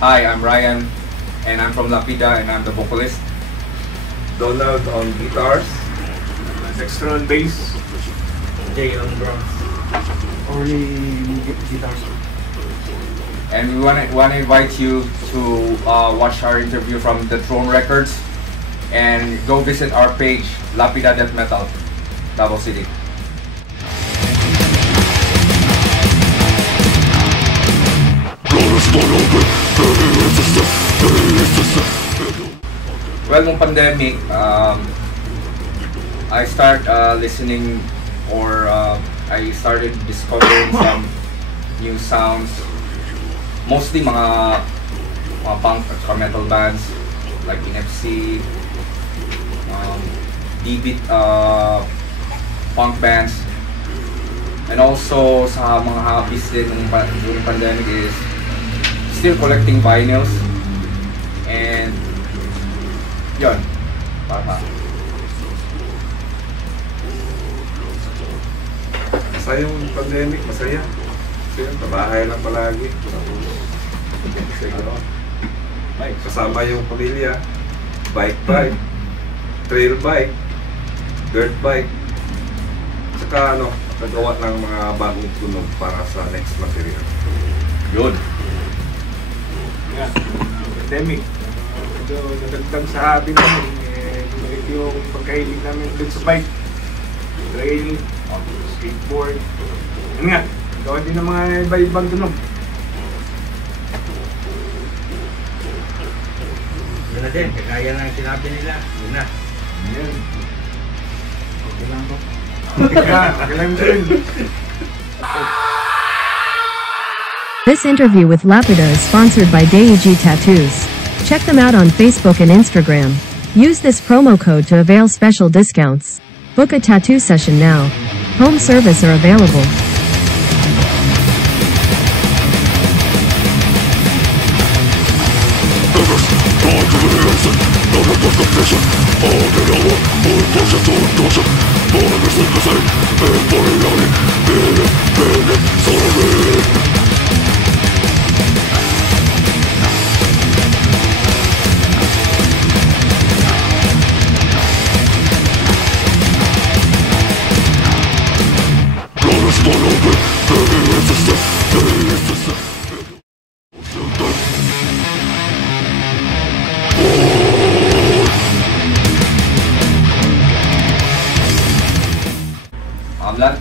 Hi, I'm Ryan, and I'm from Lapida, and I'm the vocalist. Donald on guitars. Dexter on bass. Jay on drums. Orly guitars. And we want to invite you to watch our interview from the Throne Records, and go visit our page, Lapida Death Metal, Davao City. Well, nung pandemic, I start listening, or I started discovering some new sounds. Mostly mga punk at metal bands like NFC, D-beat punk bands, and also sa mga hobbies din during pandemic is still collecting vinyls, and yun, Masaya yung pandemic, masaya. Kasi pabahay lang palagi. Kasama yung pamilya, bike, trail bike, dirt bike, saka nagawa ng mga bagong tunog para sa next material. yun. Yeah. Pandemic. Medyo nagagdag sa hobby namin. Yung pagkahilig namin dun sa bike, trail, skateboard. Ano nga, gawa din ng mga iba-ibang tunog. Yun na din, kagaya ng sinabi nila. Yun na. Yan. Okay lang po. Okay lang din. This interview with Lapida is sponsored by Deiji Tattoos. Check them out on Facebook and Instagram. Use this promo code to avail special discounts. Book a tattoo session now. Home service are available.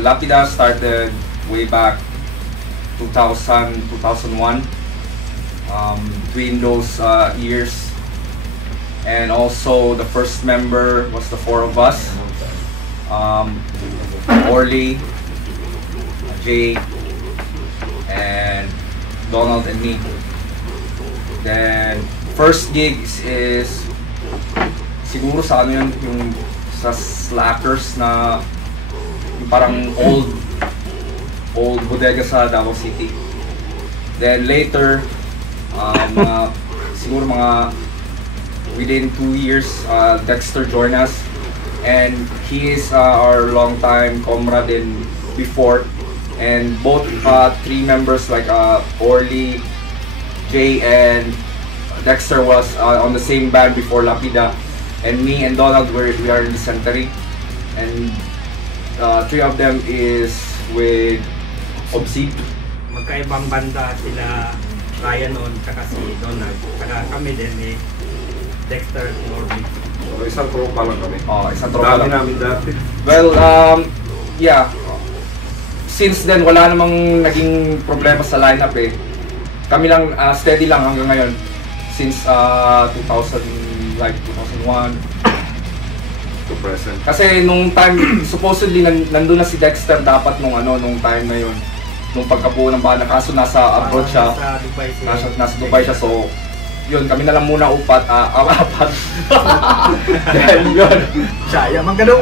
Lapida started way back 2000, 2001, between those years, and also the first member was the four of us, Orly, Jay, and Donald and me. Then first gigs is siguro sa ano yun, yung sa Slackers na yung parang old bodega sa Davao City. Then later, siguro mga within 2 years, Dexter joined us, and he is our longtime comrade in before, and both three members like Orly, Jay, and Dexter was on the same band before Lapida, and me and Donald we are in the Century, and three of them is with Obsid. Magkaibang banda sila Ryan noon, tsaka si Donald. Tsaka kami din ni Dexter Norby. So, isang tropa lang kami. Isang tropa lang. Namin dati. Well, yeah. Since then, wala namang naging problema sa lineup eh. Kami lang, steady lang hanggang ngayon. Since 2000, like 2001. To present. Kasi nung time, supposedly nandun na si Dexter dapat nung time na yun. Nung pagkabuo ng banda, kaso nasa abroad siya. Nasa Dubai siya, so yun, kami na lang muna apat. Then yun. Sayang man ganun.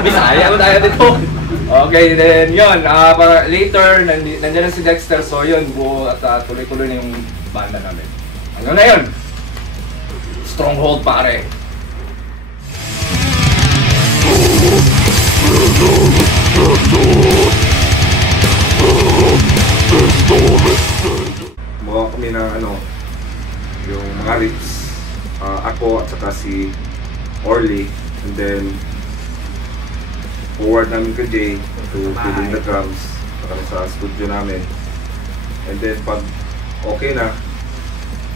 Bisaya mo tayo dito. Okay, then yun, later, nandiyan na si Dexter, so yun, buo at tuloy-tuloy na yung banda namin. Hanggang na yun. Stronghold pare. Magawa kami ng yung mga rips, ako at saka si Orly, and then forward namin kay Jay to fill in the drums sa studio namin, and then pag okay na,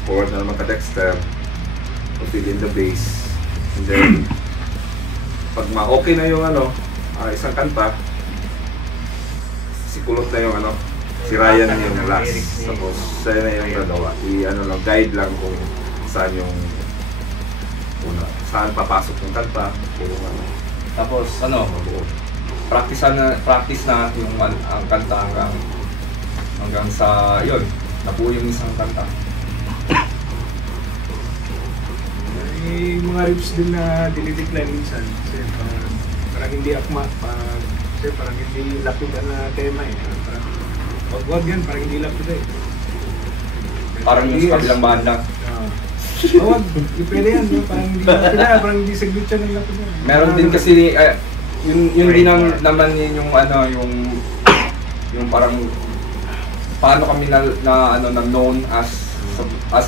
forward na naman ka Dexter to fill in the bass, and then pag ma-okay na yung isang kanta, si Kulot na yung si Ryan na yung last, tapos siya na yung gagawa, lang, guide lang kung saan yung saan papasok yung kanta, kung Tapos mabuo. practice na yung ang kanta hanggang sa yun, nabuo yung isang kanta. May mga riffs din na dinidecline minsan. Kasi parang hindi akma. Kasi parang hindi lapidan na tema eh. Wag yan, parang hindi lapidan eh. Parang yung sa kabilang banda. Wag, hindi pwede yan. Parang hindi lapidan, parang hindi saglit siya ng lapidan. Meron din kasi yun din naman yun yung yung parang paano kami na known as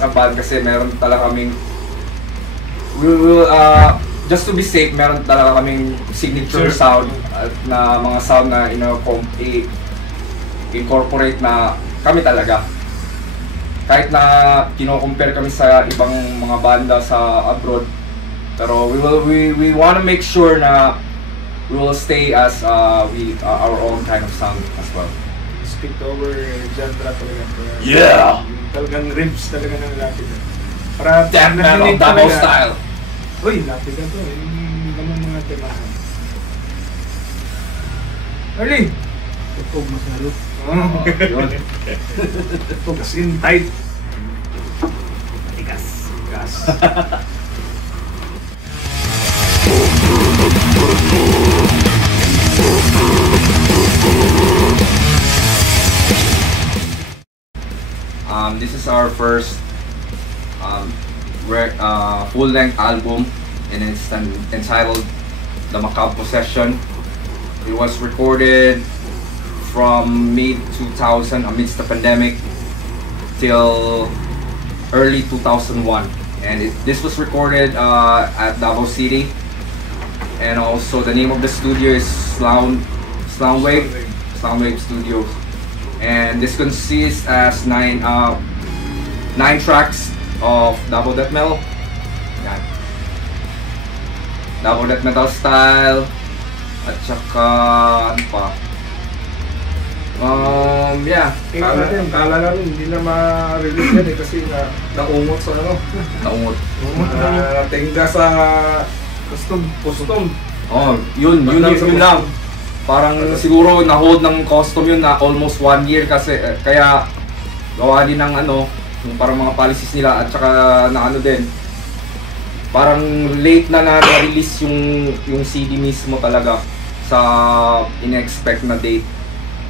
a band, kasi meron talaga kaming we will just to be safe, meron talaga kaming signature sound na mga sound na incorporate na kami talaga. Kahit na kino-compare kami sa ibang mga banda sa abroad, pero we want to make sure na we will stay as our own kind of sound as well. Stick to our genre talaga. Yeah! Talagang riffs talaga ng lapidan. Para Death metal, double style. Uy, lapidan to. Yung ganun mga temahan. Early! Tugtog masyado. Yun. Focus in tight. Matigas. Gas. This is our first full-length album, and it's entitled The Macabre Possession. It was recorded from mid-2000 amidst the pandemic till early 2001, and this was recorded at Davao City, and also the name of the studio is Slownwave Studios, and this consists as 9 tracks of Davao Death Metal. Yan. Davao Death Metal style, at saka ano pa? Yeah. Kala namin hindi na ma-release yan kasi naungot sa Naungot. tingga sa custom. Oh, yun lang. Parang siguro na-hold ng custom yun na almost 1 year, kasi kaya gawa din ng yung parang mga policies nila, at saka na din. Parang late na release yung CD mismo talaga sa in-expect na date.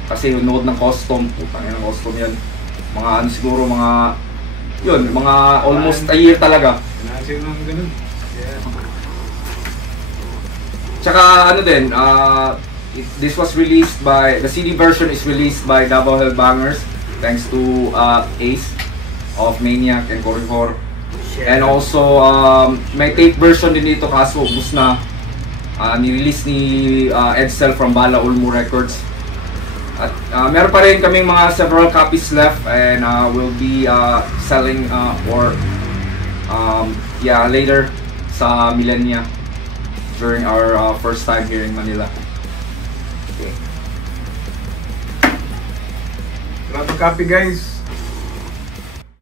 Kasi yung node ng custom, putang ina ng custom yan. Mga siguro mga almost a year talaga. Nasin lang ganun. Yeah. Tsaka din, this was released by, the CD version is released by Davao Hellbangers, thanks to Ace of Maniac and Corridor. And also, may tape version din dito, kaso ubus na. Nirelease ni Edsel from Bala Ulmo Records. At meron pa rin kaming mga several copies left, and we'll be selling later sa Millenia during our first time here in Manila. Okay. Grab a copy, guys.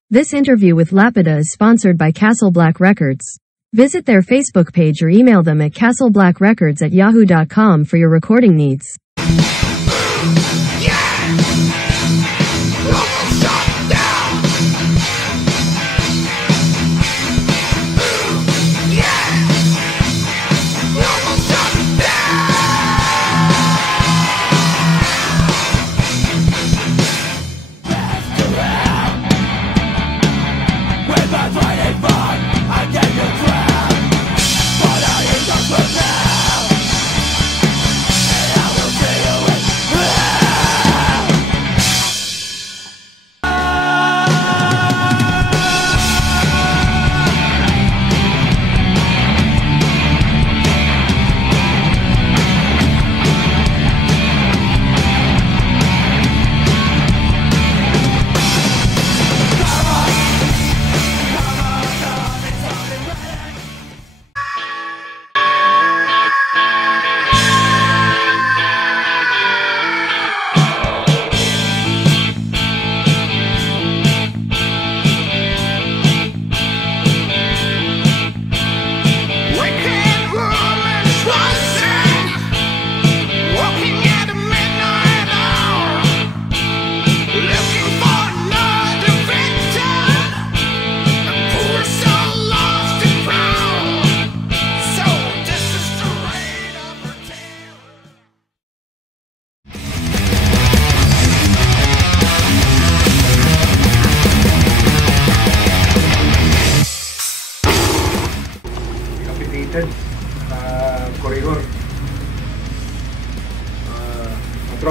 This interview with Lapida is sponsored by Castle Black Records. Visit their Facebook page or email them at castleblackrecords@yahoo.com for your recording needs. I will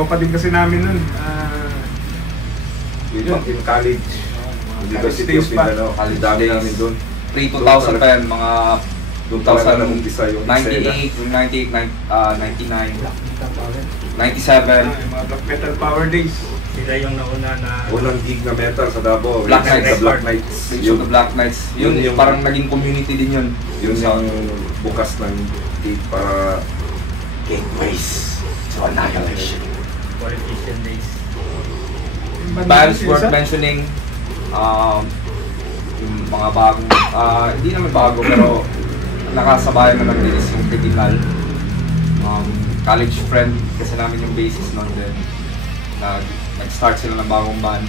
tropa din kasi namin nun. Yun yung in college. University of days pa. Mindanao. Ang College dami days. namin doon. Pre-2000 pa yan, mga Doon talaga nag-umpisa yung eksena. 98, 99, 97, Yung mga black metal power days. Sila yung nauna na Unang gig na metal sa Davao. Black Yung Knights. sa Black Knights. Big Show the Black Knights. Yun, Yun yung- parang naging community din yun. Yun yung bukas ng gate para Gateways to Annihilation. politician days. Yung banda Bands kasi worth isa, mentioning, yung mga bagong, hindi naman bago pero nakasabayan na ng release yung Criminal. College friend kasi namin yung bassist nun din. Nag-start sila ng bagong band.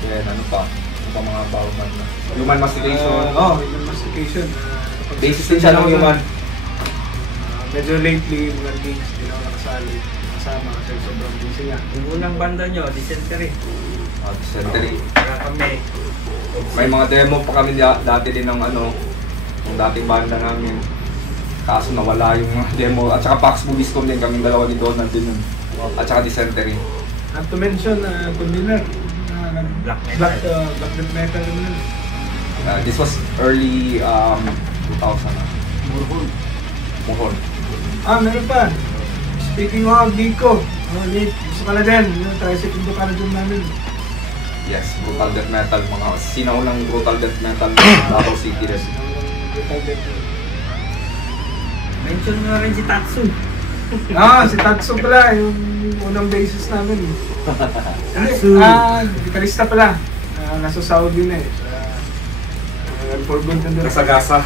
Then ano pa? Ano pa mga bagong band na? Human Mastication. Human Mastication. Bassist din siya ng Human. Medyo lately, mga gigs, hindi na ako nakasali. Kasama kasi sobrang busy nga. Yung unang banda nyo, Dysentery. Dysentery. Kaya kami. May mga demo pa kami dati din ng ano, yung dating banda namin. Kaso nawala yung mga demo. At saka Pax Movies ko din, kaming dalawa ni Donald din yun. At saka Dysentery. Not to mention, Convener. Black metal. Black death metal naman. This was early 2000 na. Mohon. Meron pa. Speaking of Dico, Nate, gusto ka na din. Yung tricycle do ka na dyan namin. Yes, brutal death metal. Mga sinaunang brutal death metal ng Davao City rin. Brutal death metal. Mention mo na rin si Tatsu. Si Tatsu pala, yung unang basis namin. Tatsu. Gitarista pala. Nasa Saudi na eh. For good na doon. kasagasa.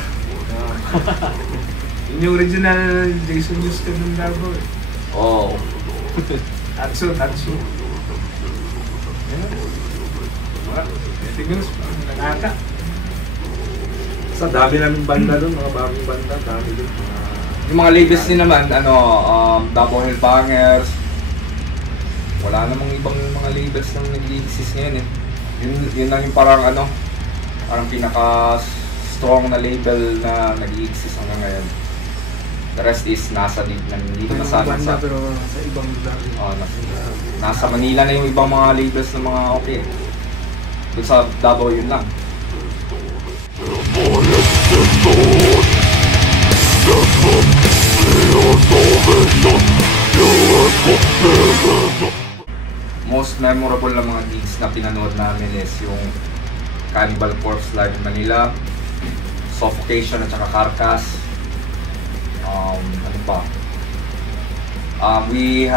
Yun yung original Jason Houston ng Davao eh. Oh. Tatsu. Tingos, nangata. Sa dami namin banda doon, mga bagong banda, dami doon. Yung mga labels din naman, Double Hellbangers. Wala namang ibang mga labels na nag-exist ngayon eh. Yun lang yung parang parang pinaka-strong na label na nag-exist hanggang ngayon. The rest is nasa dito na sa pero sa ibang lugar. nasa Manila na yung ibang mga labels ng mga okay. Doon sa Davao yun lang. Most memorable na mga gigs na pinanood namin is yung Cannibal Corpse live in Manila, Suffocation at saka Carcass. Ano pa? We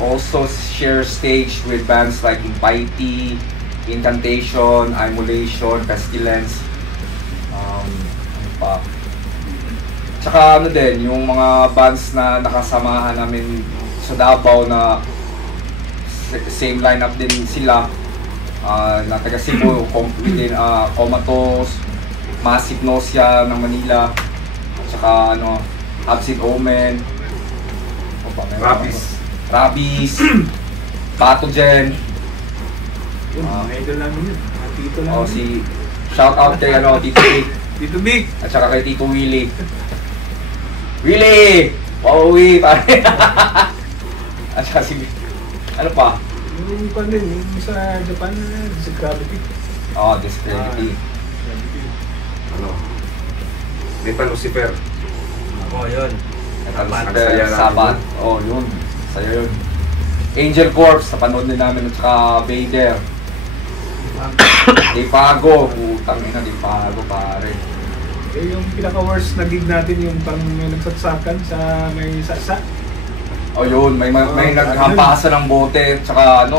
also share stage with bands like Impiety, Incantation, Immolation, Pestilence. Ano pa? Tsaka ano din, yung mga bands na nakasamahan namin sa Davao na same lineup din sila, na taga Cebu, Comatose, Massive Nausea ng Manila, at saka Absent Omen, Rabis, Pathogen. Yun, idol namin yun. Tito namin. Shout out kay Tito Big, Tito Big. at saka kay Tito Willie. Willie! Pauwi pare! At saka si ano pa? Yung pa din, yung sa Japan, sa Gravity. Discredity. May pa Lucifer. Ako yun. Saya Sabat. Yun. Saya yun. Angel Corpse, napanood din namin at saka Vader. Dipago. Putang ina, Dipago pare. Yung pinaka-worst na gig natin, yung pang may nagsatsakan sa may sasa. Yun. May naghampasan ng bote at saka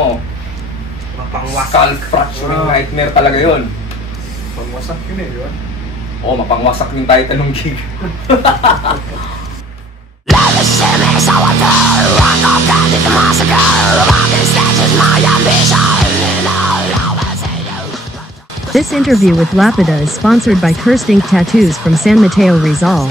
Mapangwasak. skull fracturing nightmare talaga yun. Pangwasak yun eh, di ba? Mapangwasak yung title ng gig. This interview with Lapida is sponsored by Cursed Ink Tattoos from San Mateo, Rizal.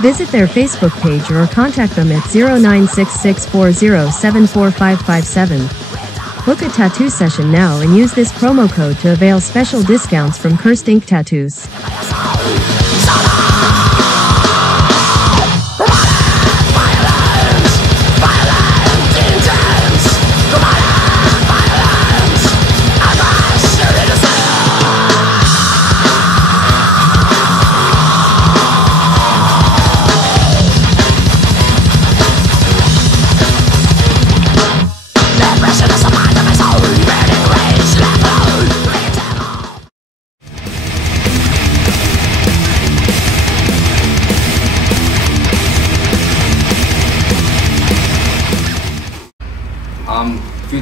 Visit their Facebook page or contact them at 096640745557. Book a tattoo session now and use this promo code to avail special discounts from Cursed Ink Tattoos. Violence,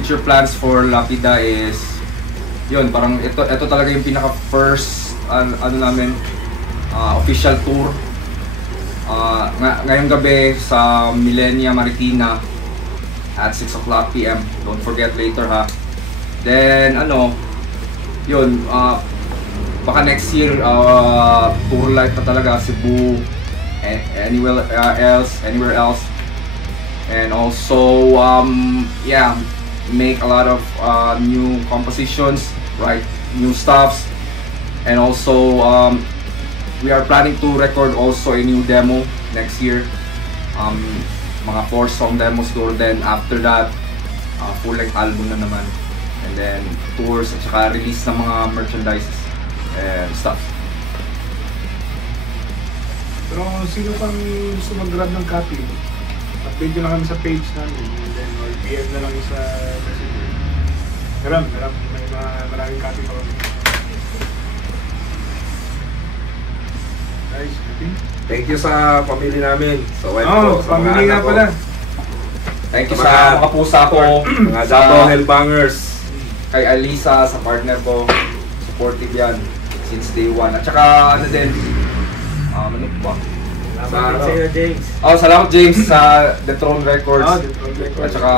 future plans for Lapida is yun, parang ito talaga yung pinaka first ano namin official tour ngayong gabi sa Millenia Marikina at 6 o'clock PM. Don't forget later ha. Then yun, baka next year tour life na talaga, Cebu, anywhere else, and also yeah, make a lot of new compositions, write new stuffs, and also we are planning to record also a new demo next year, mga 4-song demo siguro. Then after that full length album na naman, and then tours at saka release ng mga merchandise and stuff. Pero sino pang gusto mag-grab ng copy, update nyo lang kami sa page namin, and then or PM na lang sa messenger. May maraming copy pa kami. Guys, Thank you sa pamilya namin, sa wife ko, sa mga pamilya nga anak ko. pala. Thank you sa mga pusa ko, Mga Dato Hellbangers. kay Alisa, sa partner ko, supportive yan since day one. At saka ano din, ano ba? Salamat sa iyo, James. Salamat James sa The Throne Records. The Throne Records. At saka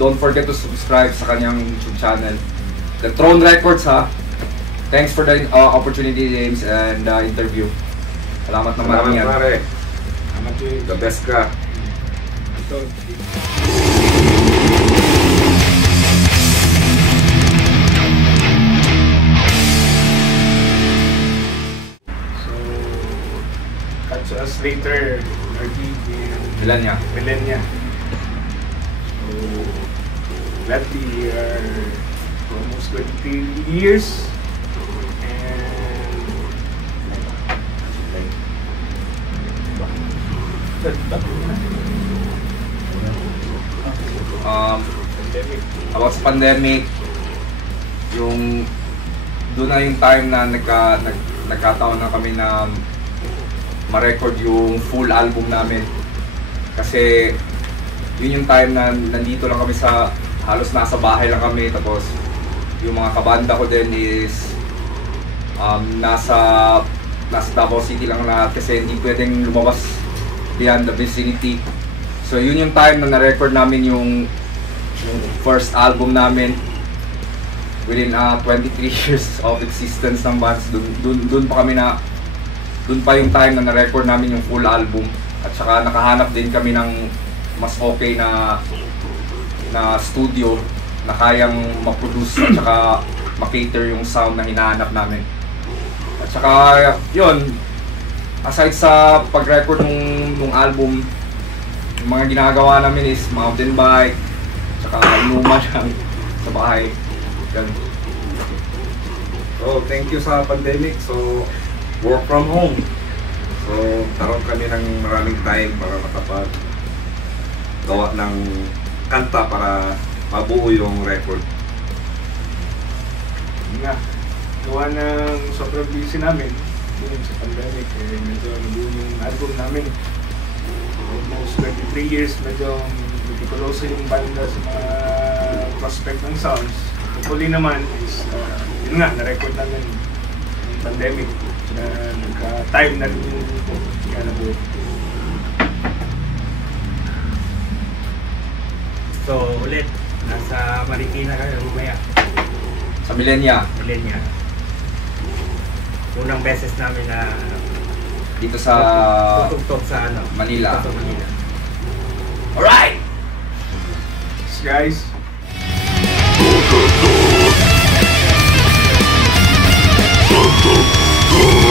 don't forget to subscribe sa kanyang YouTube channel, The Throne Records ha. Thanks for the opportunity, James, and interview. Salamat na marami yan. Pare. Salamat James. The best ka. Ito. So, catch us later in our gig in Millenia. Millenia. So, gladly we are for almost 23 years. About sa pandemic, yung doon na yung time na nagkataon na kami na ma-record yung full album namin. Kasi yun yung time na nandito lang kami halos nasa bahay lang kami, tapos yung mga kabanda ko din is nasa Davao City lang lahat kasi hindi pwedeng lumabas beyond the vicinity. So yun yung time na na-record namin yung first album namin within 23 years of existence ng bands. Dun pa yung time na na-record namin yung full album, at saka nakahanap din kami ng mas okay na studio na kayang ma-produce at saka ma-cater yung sound na hinahanap namin. At saka yun, aside sa pag-record ng album, yung mga ginagawa namin is mountain bike, tsaka inuman lang sa bahay. Ganun. So, thank you sa pandemic. So, work from home. So, taroon kami ng maraming time para gawa ng kanta para mabuo yung record. Yun nga, gawa ng sobrang busy namin yun sa pandemic, medyo nabuo yung album namin. Almost 23 years, medyo meticuloso yung banda sa mga prospect ng sounds. Hopefully naman is, yun nga, na-record namin yung pandemic na nagka-time na rin yung nabuo. So, ulit, nasa Marikina kayo mamaya. Sa Millenia, Millenia. Unang beses namin na dito sa tutugtog sa Manila. Sa Manila. Alright! Guys, Go, go, go.